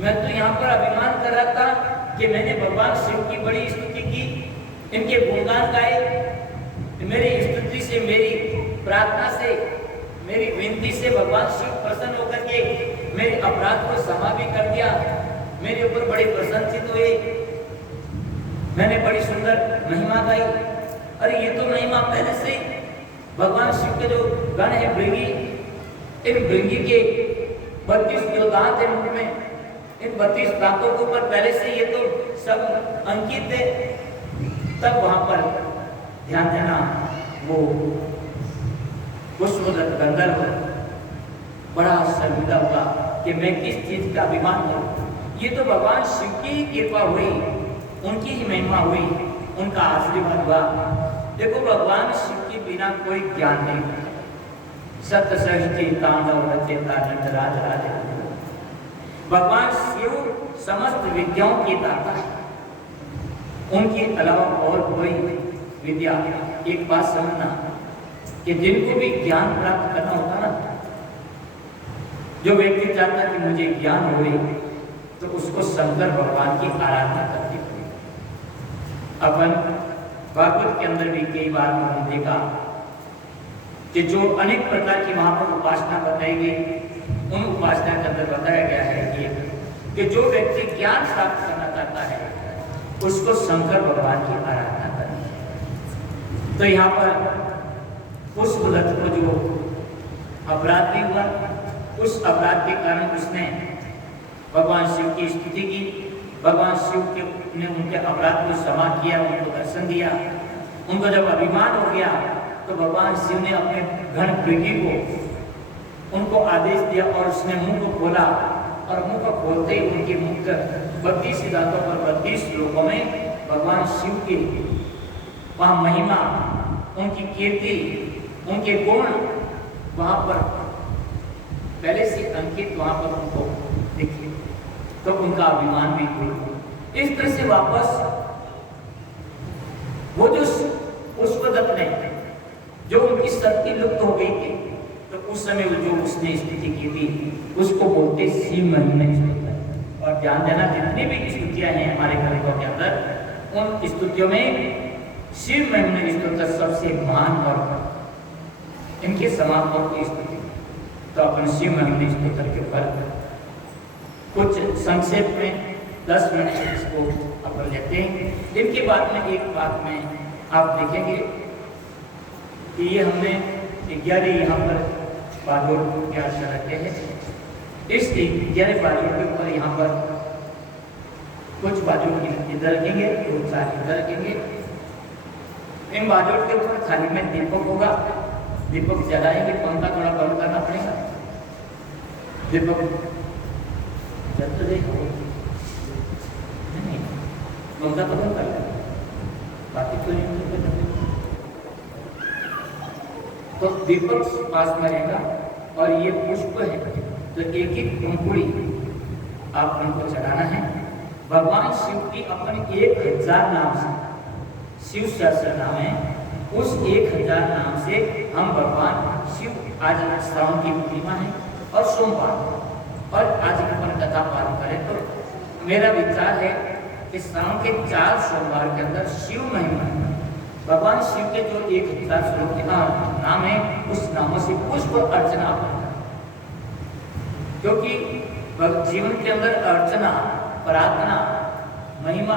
मैं तो यहाँ पर अभिमान कर रहा था कि मैंने भगवान शिव की बड़ी स्तुति की, इनके गुणगान गाए, मेरी स्तुति से, मेरी प्रार्थना से, मेरी विनती से भगवान शिव प्रसन्न होकर के मेरे अपराध को क्षमा भी कर दिया, मेरे ऊपर बड़े प्रसन्नचित हुए, मैंने बड़ी सुंदर महिमा गाई। अरे ये तो महिमा पहले से भगवान शिव के जो गण है भृगी, इन भृगी के 32 जो दांत है मुख में, इन 32 दांतों के ऊपर पहले से ये तो सब अंकित है। तब वहां पर ध्यान देना, वो पुष्पदत्त गंधर्व बड़ा शर्मिंदा हुआ कि मैं किस चीज का अभिमान करूं, ये तो भगवान शिव की कृपा हुई, उनकी ही महिमा हुई, उनका आशीर्वाद हुआ। देखो भगवान शिव के बिना कोई ज्ञान नहीं, सत्य सृष्टि तांडव रचेता नटराज राज, भगवान शिव समस्त विद्याओं की दाता है, उनके अलावा और कोई विद्या, एक बात समझना कि जिनको भी ज्ञान प्राप्त करना होता ना, जो व्यक्ति चाहता कि मुझे ज्ञान हो, तो उसको शंकर भगवान की आराधना करनी पड़ेगी। अपन भागवत के अंदर भी कई बार हमने देखा कि जो अनेक प्रकार की वहां पर उपासना बताई गई, उन उपासना के अंदर बताया गया है कि जो व्यक्ति ज्ञान प्राप्त करना चाहता है उसको शंकर भगवान की आराधना करनी है। तो यहाँ पर पुष्पदत्त को जो अपराध भी हुआ, उस अपराध के कारण उसने भगवान शिव की स्तुति की, भगवान शिव ने उनके अपराध को क्षमा किया, उनको दर्शन दिया। उनको जब अभिमान हो गया तो भगवान शिव ने अपने गण भृगी को उनको आदेश दिया और उसने मुंह को खोला और मुंह को खोलते ही उनके मुख 32 दांतों पर 32 श्लोकों में भगवान शिव की वहाँ महिमा, उनकी कीर्ति, उनके गुण वहाँ पर पहले से अंकित वहाँ पर उनको दिखे, तो उनका अभिमान भी हुआ। इस तरह से वापस वो जो पुष्पदत्त ने जो उनकी शक्ति लुप्त हो गई थी, तो उस समय जो उसने स्तुति की थी उसको बोलते शिव महिमा स्तुति। और ध्यान देना, जितनी भी स्तुतियां हैं हमारे ग्रंथों के अंदर, उन स्तुतियों में शिव महिमा स्तुति सबसे महान और इनके समापन की स्तुति। तो अपन शिव महिमा स्तुति के ऊपर कुछ संक्षेप में 10 मिनट इसको अपन लेते हैं। इनके बाद में एक बात में आप देखेंगे कि ये हमने 11 यहाँ पर बादों के आशा रखे हैं। इस 11 बादों के ऊपर यहाँ पर कुछ बादों इधर रखेंगे, कुछ साथ इधर रखेंगे। इन बादों के ऊपर थाली में दीपक होगा, दीपक जलाएंगे। पंखा थोड़ा बंद करना पड़ेगा, दीपक जब तो देखो नहीं, पंखा तो बंद कर लें, बाकी तो नहीं। तो दीपक पास में रहेगा और ये पुष्प है, तो एक एक पंखुड़ी आप उनको चढ़ाना है। भगवान शिव की अपने 1000 नाम से, शिव सहस्त्र नाम है, उस 1000 नाम से हम भगवान शिव, आज श्रावण की पूर्णिमा है और सोमवार, और आज अपन कथा पालन करें। तो मेरा विचार है कि श्रावण के 4 सोमवार के अंदर शिव महिमा, भगवान शिव के जो 1000 श्लोक के नाम है, उस नामों से पुष्प अर्चना, क्योंकि जीवन के अंदर अर्चना, प्रार्थना, महिमा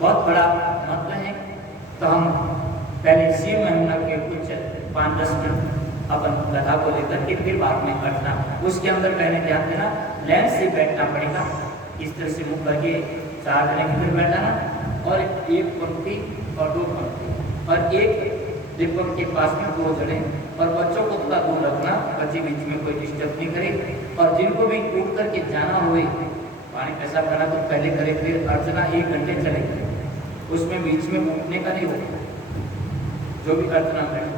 बहुत बड़ा महत्व है। तो हम पहले शिव महिमा के कुछ 5-10 मिनट अपन कथा को लेकर के फिर बाद में अर्चना, उसके अंदर पहले ध्यान देना, लाइन से बैठना पड़ेगा। इस तरह से मुख करके 4 जने की तरह बैठाना, और एक पंक्ति और 2 पंक्ति, और एक दीपक के पास में 2 जने, और बच्चों को थोड़ा दूर रखना, बच्चे बीच में कोई डिस्टर्ब नहीं करे। और जिनको भी उठ करके जाना हुए, पानी पैसा करना तो पहले करे, फिर अर्चना 1 घंटे चलेगी, उसमें बीच में उठने का नहीं होगा। जो भी अर्चना करें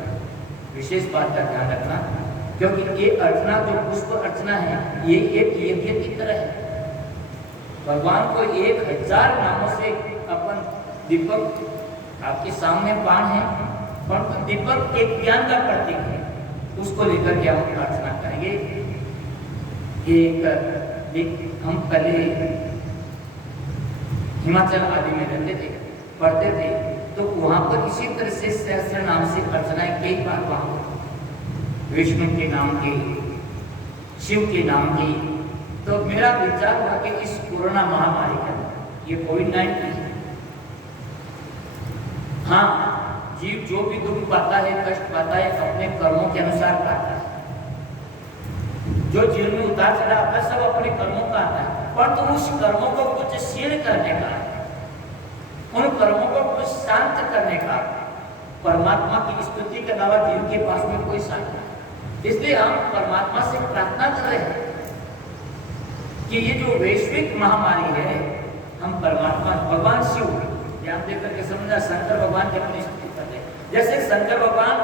विशेष बात का ध्यान रखना, क्योंकि ये अर्चना जो पुष्प अर्चना है, ये एक यज्ञ की तरह है। भगवान को 1000 नामों से अपन दीपक, आपके सामने पान है, पर दीपक एक ज्ञान का प्रतीक है, उसको लेकर के हम प्रार्थना करेंगे। हम पहले हिमाचल आदि में रहते थे, पढ़ते थे, तो वहां पर इसी तरह से सहस्त्र नाम से अर्चनाएं कई बार वहां विष्णु के नाम की, शिव के नाम की। तो मेरा विचार हुआ कि इस कोरोना महामारी का, ये कोविड-19, हाँ, जीव जो भी दुख पाता है, कष्ट पाता है, अपने कर्मों के अनुसार पाता है। जो जीवन में उतार चढ़ा आता है, सब अपने कर्मों का आता है, पर तो उस कर्मों को कुछ शील करने का, उन कर्मों को कुछ शांत करने का, परमात्मा की स्तुति के अलावा जीव के पास में कोई साधन नहीं। इसलिए हम परमात्मा से प्रार्थना कर रहे हैं कि ये जो वैश्विक महामारी है, हम परमात्मा, भगवान शिव, ध्यान देकर के समझा, शंकर भगवान की अपनी स्तुति करते हैं। जैसे शंकर भगवान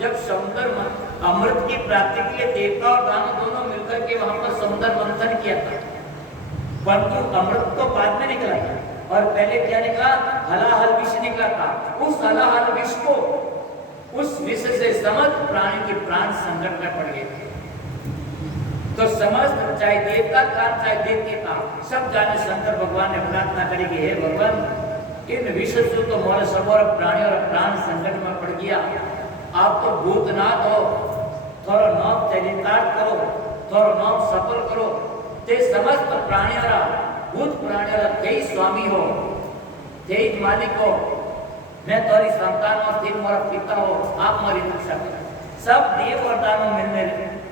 जब समुद्र अमृत की प्राप्ति के लिए देवता और दानव दोनों मिलकर के वहां पर समुद्र मंथन किया था, परंतु अमृत तो बाद में निकला था, और पहले क्या निकला, हलाहल विष निकला था। उस हलाहल विष को, उस विष से समस्त प्राणी के प्राण संकट में पड़ गए थे। तो समस्त, चाहे देवता का चाहे दैत्य का, सब जाने शंकर भगवान ने प्रार्थना करी कि हे भगवान, इन विष से तो मोर सबोर प्राणी और प्राण संकट में पड़ गया, आप तो भूतनाथ हो, थोड़ा नाम चरितार्थ करो, थोड़ा नाम सफल करो, ते समस्त प्राणी और भूत प्राणी और कई स्वामी हो, तेज मालिक हो, मैं तुम्हारी संतान और तेज मोरा पिता हो, आप हमारी रक्षा करो। सब देव और दानव मिलने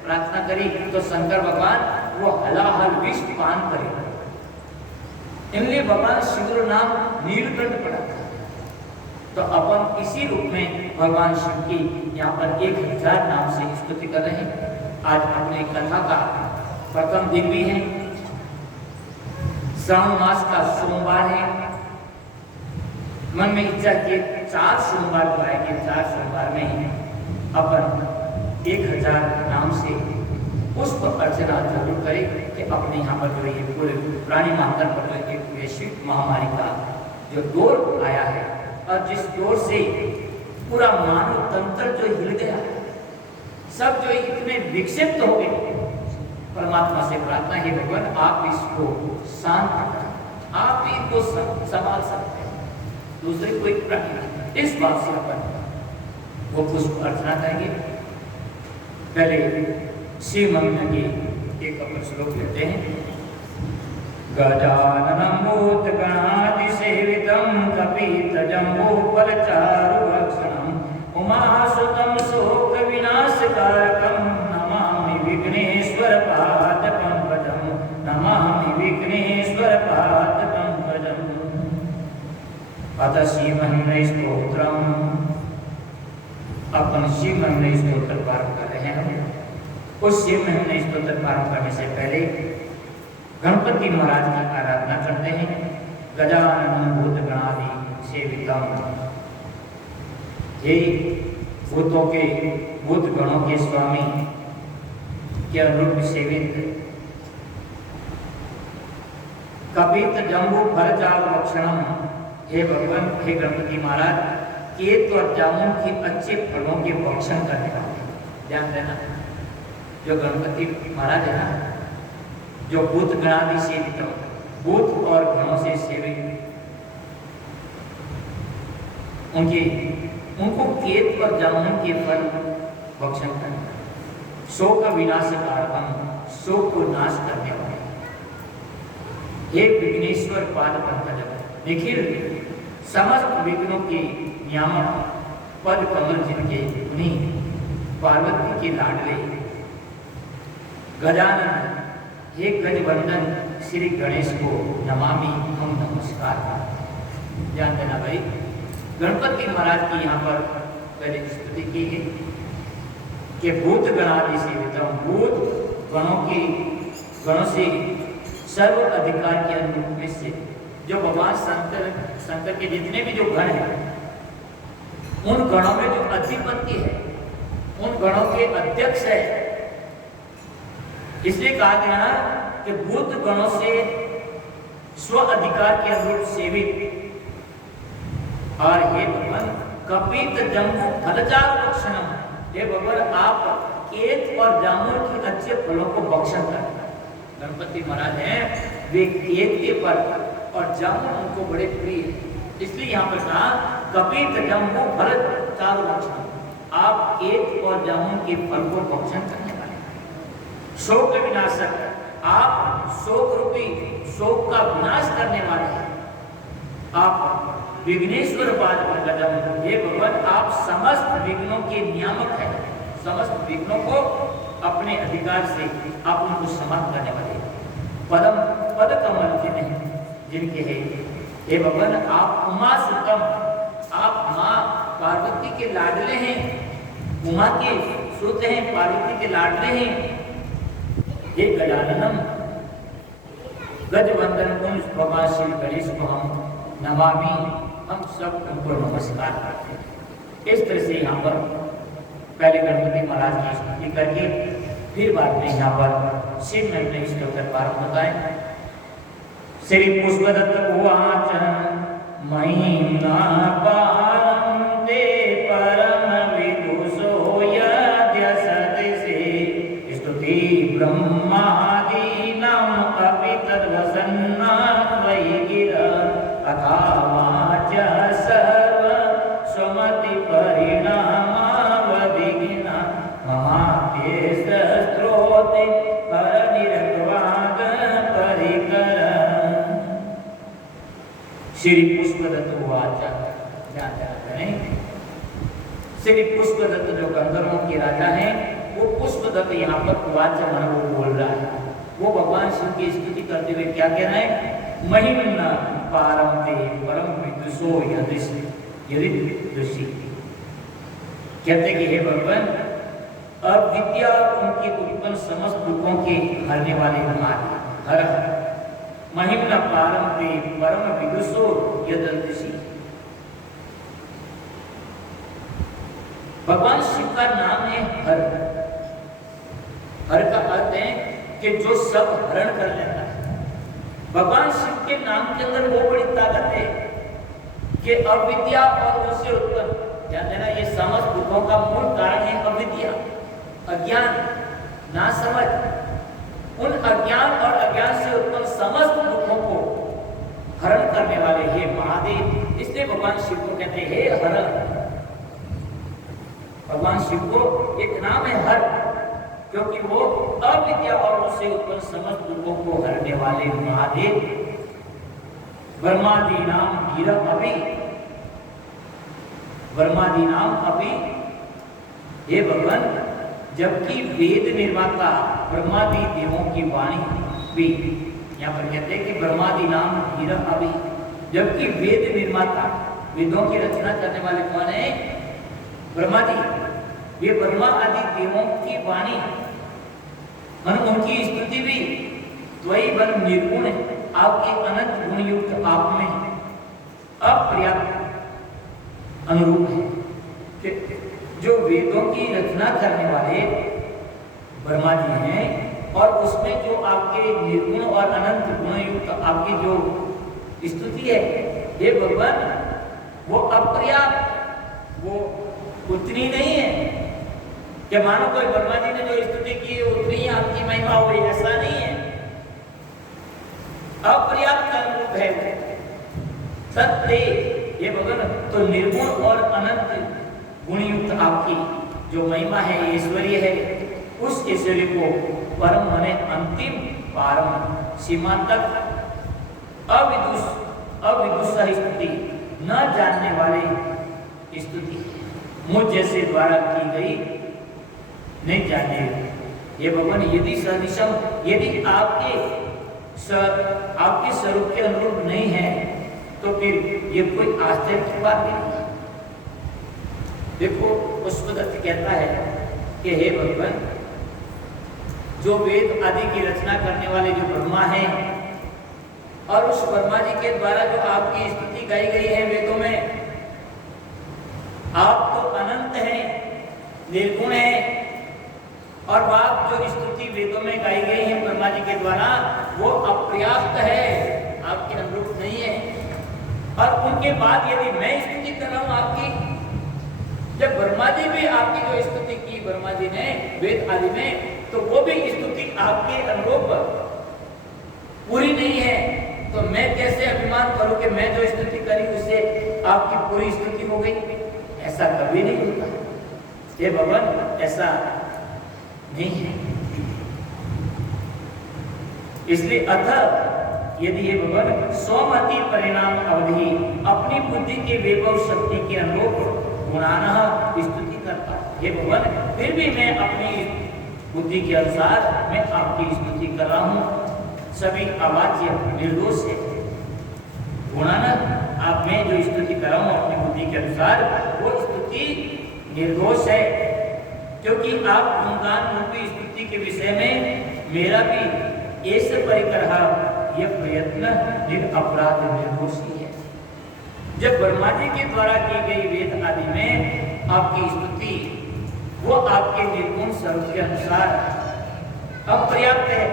प्रार्थना करी, तो शंकर भगवान वो हलाहल विष पान करे। इनलिए भगवान शिव नाम नीलकंठ पड़ा था। तो अपन इसी रूप में भगवान शिव की यहाँ पर 1000 नाम से स्तुति कर रहे हैं। आज अपनी कथा का प्रथम दिन भी है, श्रावण मास का सोमवार है। मन में इच्छा कि 4 सोमवार को आएंगे, 4 सोमवार में अपन 1000 नाम से पुष्प अर्चना जरूर करें कि अपने यहाँ पर जो ये पूरे प्राणी महामंडल पर जो एक वैश्विक महामारी का जो दौर आया है और जिस दौर से पूरा मानव तंत्र जो हिल गया, सब जो इतने विक्षिप्त हो गए, परमात्मा से प्रार्थना है भगवान आप इसको शांत करें, आप ही को संभाल सकते हैं, दूसरे कोई प्राणी नहीं। इस बात से अपन वो पुष्प अर्चना करेंगे। पहले शिव मंत्र की एक अपन श्लोक लेते हैं। गजाननं भूतगणाधिसेवितं कपितजम्बूफलचारुभक्षणं उमासुतं शोकविनाशकारकं नमामि विघ्नेश्वरपादपङ्कजं, नमामि विघ्नेश्वरपादपङ्कजम्। अथ श्रीमन्त्रस्तोत्रम्। अपन श्रीमन्त्र स्तोत्र प्रारंभ कर रहे हैं। उस श्रीमन्त्र स्तोत्र प्रारंभ करने से पहले गणपति महाराज की आराधना करते हैं। गजाननं भूतगणादि सेवितम्, हे भूतों के भूत गणों के स्वामी के अनुरूप सेवित, कपित जम्बू फलचारु भक्षणम, हे भगवान, हे गणपति महाराज, केत और जामुन के अच्छे फलों के भक्षण करने वाले। ध्यान देना, जो गणपति महाराज है ना, जो भूत गणादि सेवित, भूत और गणों से सेवित, उनको केत और जामुन के फल भक्षण करने, शोक विनाशकारकम, शोक को नाश करने वाले, हे विघ्नेश्वर पाद पंकज, निखिल समस्त विघ्नों के नियामक पद कमल जिनके उन्हीं पार्वती के लाडले, गजानन, हे गजवंदन श्री गणेश को नमामि हम नमस्कार। ध्यान देना भाई, गणपति महाराज की यहाँ पर पहले स्तुति की है कि भूत गणादि सेवितम्, भूत गणों से सर्व अधिकार के अनुरूप में से जो भगवान शंकर के जितने भी जो गण हैं, उन गणों में जो अधिपति है, उन गणों के अध्यक्ष है। इसलिए कहा गया कि भूत गणों से स्व अधिकार के अनुरूप सेवित, और हे भगवान कपित जम्बू फलचारु भक्षणम, हे भगवान आप केत और जामुन के अच्छे फलों को भक्षण करते हैं। गणपति महाराज हैं, वे केत के फल और जामुन उनको बड़े प्रिय, इसलिए यहाँ पर कहा कपित जम्बू फलचारु भक्षणम, आप केत और जामुन के फल को भक्षण करने वाले। शोक विनाशक, आप शोक रूपी शोक का विनाश करने वाले हैं। आप विघ्नेश्वर पाद पंकजम, हे भगवान आप समस्त विघ्नों के नियामक हैं, समस्त विघ्नों को अपने अधिकार से आप उनको समाप्त करने वाले। पद कमल जिनके हैं, हे भगवान आप उमा सुतम, आप माँ पार्वती के लाडले हैं, उमा के सुत हैं, पार्वती के लाडले हैं। हे गजाननम, गजवंदन कुंज भगवान श्री गणेश को हम नमामि, हम सब उनको नमस्कार करते हैं। इस तरह से यहाँ पर पहले गणपति महाराज की स्तुति करके फिर बाद में यहाँ पर शिव मंत्र स्तोत्र प्रारंभ होता है। श्री पुष्पदत्त उवाच महिम्ना पारं ते परम विदुषो यद्य सदसे स्तुति ब्रह्मादीनां अपि तद्वसन्ना त्वयि गिरा अथा वाच सर्व स्वमति परिणामावधिगिना महात्येष स्त्रोते परनिर्वाद परिकर। श्री पुष्पदत्त उवाच, श्री पुष्पदत्त जो गंधर्वों के राजा हैं, वो पुष्पदत्त यहाँ पर उवाच मन वो बोल रहा है, वो भगवान शिव की स्तुति करते हुए क्या कह रहे हैं? महिम्ना पारम ते परम विदुषो यदि ऋषि, कहते कि हे भगवान अविद्या उनकी उत्पन्न समस्त दुखों के हरने वाले हर महिम्न पारम ते परम विदुषो यदंतसी। भगवान शिव का नाम है हर। हर का अर्थ है कि जो सब हरण कर लेता है। भगवान शिव के नाम के अंदर वो बड़ी ताकत है कि अविद्या और उससे उत्पन्न, ध्यान देना, ये समस्त दुखों का मूल कारण है अविद्या, अज्ञान, ना समझ। उन अज्ञान और अज्ञान से उत्पन्न समस्त दुखों को हरण करने वाले हे महादेव, इसलिए भगवान शिव को कहते हैं हे हरण। भगवान शिव को एक नाम है हर, क्योंकि वो अविद्या और उससे उत्पन्न समस्त दुखों को हरने वाले महादेव। ब्रह्मादि नाम वीर अभी, ब्रह्मादि नाम अभी, हे भगवान, जबकि वेद निर्माता ब्रह्मादि देवों की वाणी भी, यहाँ पर कहते हैं कि ब्रह्मादि नाम वीर अभी, जबकि वेद निर्माता, वेदों की रचना करने वाले कौन है? ब्रह्मा जी। ये ब्रह्मा आदि देवों की वाणी उनकी स्तुति भी द्वैत बन निर्गुण है, आपके अनंत गुण युक्त आप में अपर्याप्त अनुरूप है कि जो वेदों की रचना करने वाले ब्रह्मा जी हैं और उसमें जो आपके निर्गुण और अनंत गुण युक्त आपकी जो स्तुति है, ये भगवान वो अपर्याप्त, वो उतनी नहीं है कि मानो कोई ब्रह्मा जी ने जो स्तुति की उतनी ही आपकी महिमा हो रही, ऐसा नहीं है। अपर्याप्त अनुरूप है सत्य ये भगवान। तो निर्गुण और अनंत गुणयुक्त आपकी जो महिमा है, ऐश्वर्य है, उस ऐश्वर्य को परम माने अंतिम पारम सीमा तक अविदुषा स्तुति, न जानने वाले स्तुति मुझ जैसे द्वारा की गई नहीं जाने। ये भगवान यदि सदिशम, यदि आपके स्वरूप के अनुरूप नहीं है तो फिर ये कोई आश्चर्य की बात नहीं। देखो पुष्पदत्त कहता है कि हे भगवान, जो वेद आदि की रचना करने वाले जो ब्रह्मा हैं और उस ब्रह्मा जी के द्वारा जो आपकी स्तुति गाई गई है वेदों में, आप तो अनंत हैं, निर्गुण हैं, और आप जो स्तुति वेदों में गाई गई है ब्रह्मा जी के द्वारा वो अपर्याप्त है, आपके अनुरूप नहीं है। और उनके बाद यदि मैं स्तुति कर रहा हूं आपकी, जब ब्रह्मा जी भी आपकी जो स्तुति की ब्रह्मा जी ने वेद आदि में, तो वो भी स्तुति आपके अनुरूप पूरी नहीं है, तो मैं कैसे अभिमान करूं कि मैं जो स्तुति करी उससे आपकी पूरी स्तुति हो गई? ऐसा कभी नहीं होता। ये भगवान ऐसा नहीं है। इसलिए अतः यदि ये भगवान स्वमति परिणाम अवधि अपनी बुद्धि के वैभव शक्ति के अनुरूप गुणाना स्तुति करता हूं, हे भगवान फिर भी मैं अपनी बुद्धि के अनुसार मैं आपकी स्तुति कर रहा हूं। सभी अवाच्य निर्दोष है। गुणाना आप मैं जो स्तुति कर रहा हूं अपनी बुद्धि के अनुसार, वो स्तुति निर्दोष है, क्योंकि आप गुणगान रूपी स्तुति के विषय में मेरा भी ऐसे परिकर यह प्रयत्न निरपराध निर्दोषी है। जब ब्रह्मा जी के द्वारा की गई वेद आदि में आपकी स्तुति वो आपके निर्गुण स्वरूप के अनुसार अपर्याप्त है,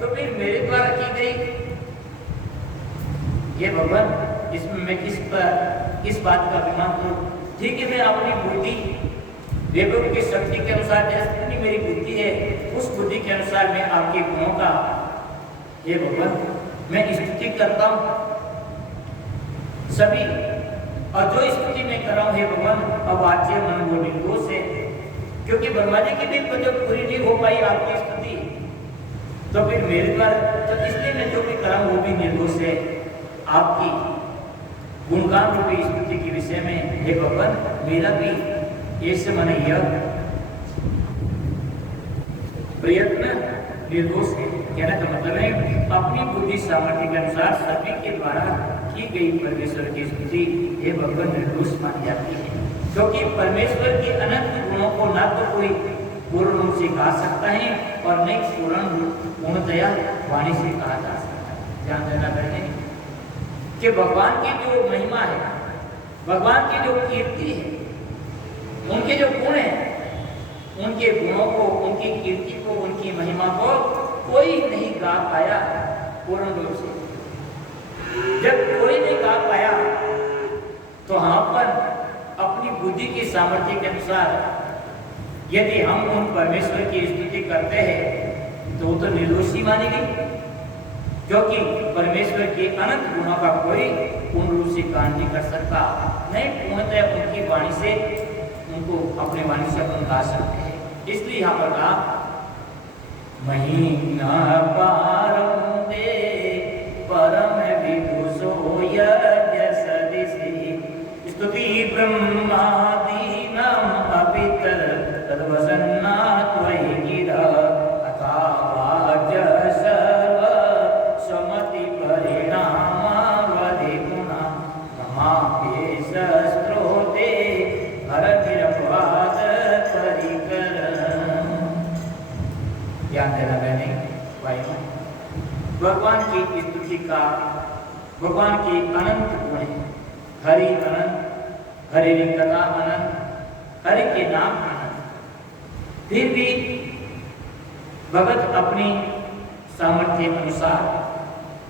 तो फिर मेरे द्वारा की गई ये भगवान, इसमें मैं किस बात का अभिमान करूं? ठीक है, मैं अपनी बुद्धि वैभव की शक्ति के अनुसार जैसी मेरी बुद्धि है, उस बुद्धि के अनुसार मैं आपके गुणों का ये भगवान मैं स्तुति करता हूं सभी। और जो स्तुति मैं कर रहा हूं हे भगवान, अवाच्य मन वो निर्दोष है, क्योंकि ब्रह्मा जी की भी जब पूरी नहीं हो पाई आपकी स्तुति, तो फिर मेरे द्वारा, तो इसलिए मैं जो भी कर रहा हूं वो भी निर्दोष है। आपकी गुणगान रूपी स्तुति के विषय में हे भगवान मेरा भी ऐसे मन यह प्रयत्न निर्दोष है। कहने का मतलब है अपनी बुद्धि सामर्थ्य के अनुसार सभी के द्वारा की गई परमेश्वर की स्तुति हे भगवान निर्दोष मानी जाती है, क्योंकि परमेश्वर के अनंत गुणों को ना तो कोई पूर्ण रूप से गा सकता है और नहीं पूर्णतया वाणी से कहा जा सकता है। ध्यान देना बहने कि भगवान की जो महिमा है, भगवान की जो कीर्ति है, उनके जो गुण है, उनके गुणों को, उनकी कीर्ति को, उनकी महिमा को कोई नहीं गा पाया पूर्ण रूप से। जब कोई नहीं गा पाया तो हम पर अपनी बुद्धि की सामर्थ्य के अनुसार यदि हम उन परमेश्वर की स्तुति करते हैं तो वो तो निर्दोषी मानी गई, क्योंकि परमेश्वर के अनंत गुणों का कोई पूर्ण रूप से गान नहीं कर सकता। नहीं पूर्णतः उनकी वाणी से, उनको अपने वाणी से अपन गा सकते हैं। इसलिए यहाँ पर कहा महीना पारम दे परम विदुषो यज्ञ सदिशि स्तुति ब्रह्मादीनां अपितर तद्वसन्ना त्वयि गिरा अथावाच सर्व समति परिणामावधि गुणा महापेश स्त्रोते हरनिरपवाद परिकर। ध्यान देना मैंने भाइयों, भगवान की स्तुति का, भगवान के अनंत गुण है। हरि अनंत, हरि की कथा अनंत, हरि के नाम अनंत। फिर भी भगत अपनी सामर्थ्य अनुसार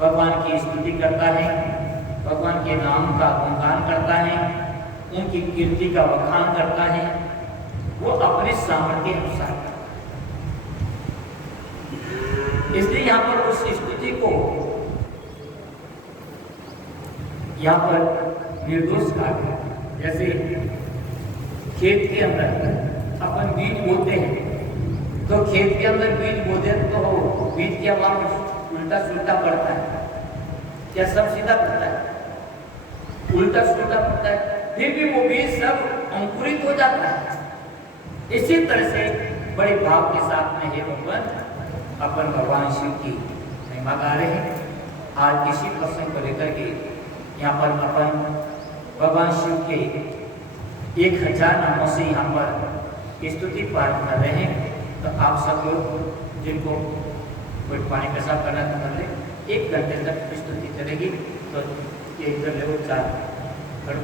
भगवान की स्तुति करता है, भगवान के नाम का गुणगान करता है, उनकी कीर्ति का बखान करता है, वो अपने सामर्थ्य अनुसार करता है। इसलिए यहाँ पर उस स्तुति को यहाँ पर निर्दोष कहा गया। जैसे खेत के अंदर अपन बीज बोते हैं, तो खेत के अंदर बीज बोते तो बीज क्या वहां उल्टा सुल्टा पड़ता है, क्या सब सीधा पड़ता है? उल्टा सुल्टा पड़ता है, फिर भी वो बीज सब अंकुरित हो जाता है। इसी तरह से बड़े भाव के साथ में हे भगवान अपन भगवान शिव की महिमा गा रहे हैं। आज इसी प्रसंग को लेकर के यहाँ पर अपन भगवान शिव के 1000 नामों से यहाँ पर स्तुति पाठ कर रहे हैं। तो आप सब लोग जिनको कोई पानी पेशाब करना तो कर ले, 1 घंटे तक स्तुति चलेगी। तो ये इधर ले 4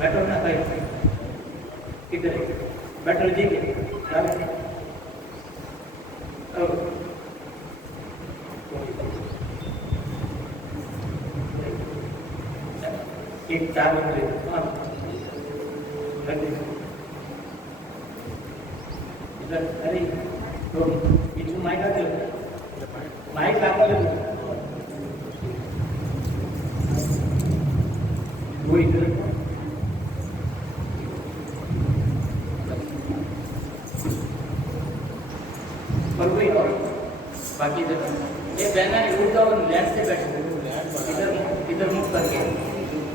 बैठो ना, किधर बैठो जी, एक 4 इधर, अरे तो बीच में माइक आते माइक आते वो इधर पर कोई और बाकी इधर ये बहना उड़ता और लैंड से बैठे इधर मुख करके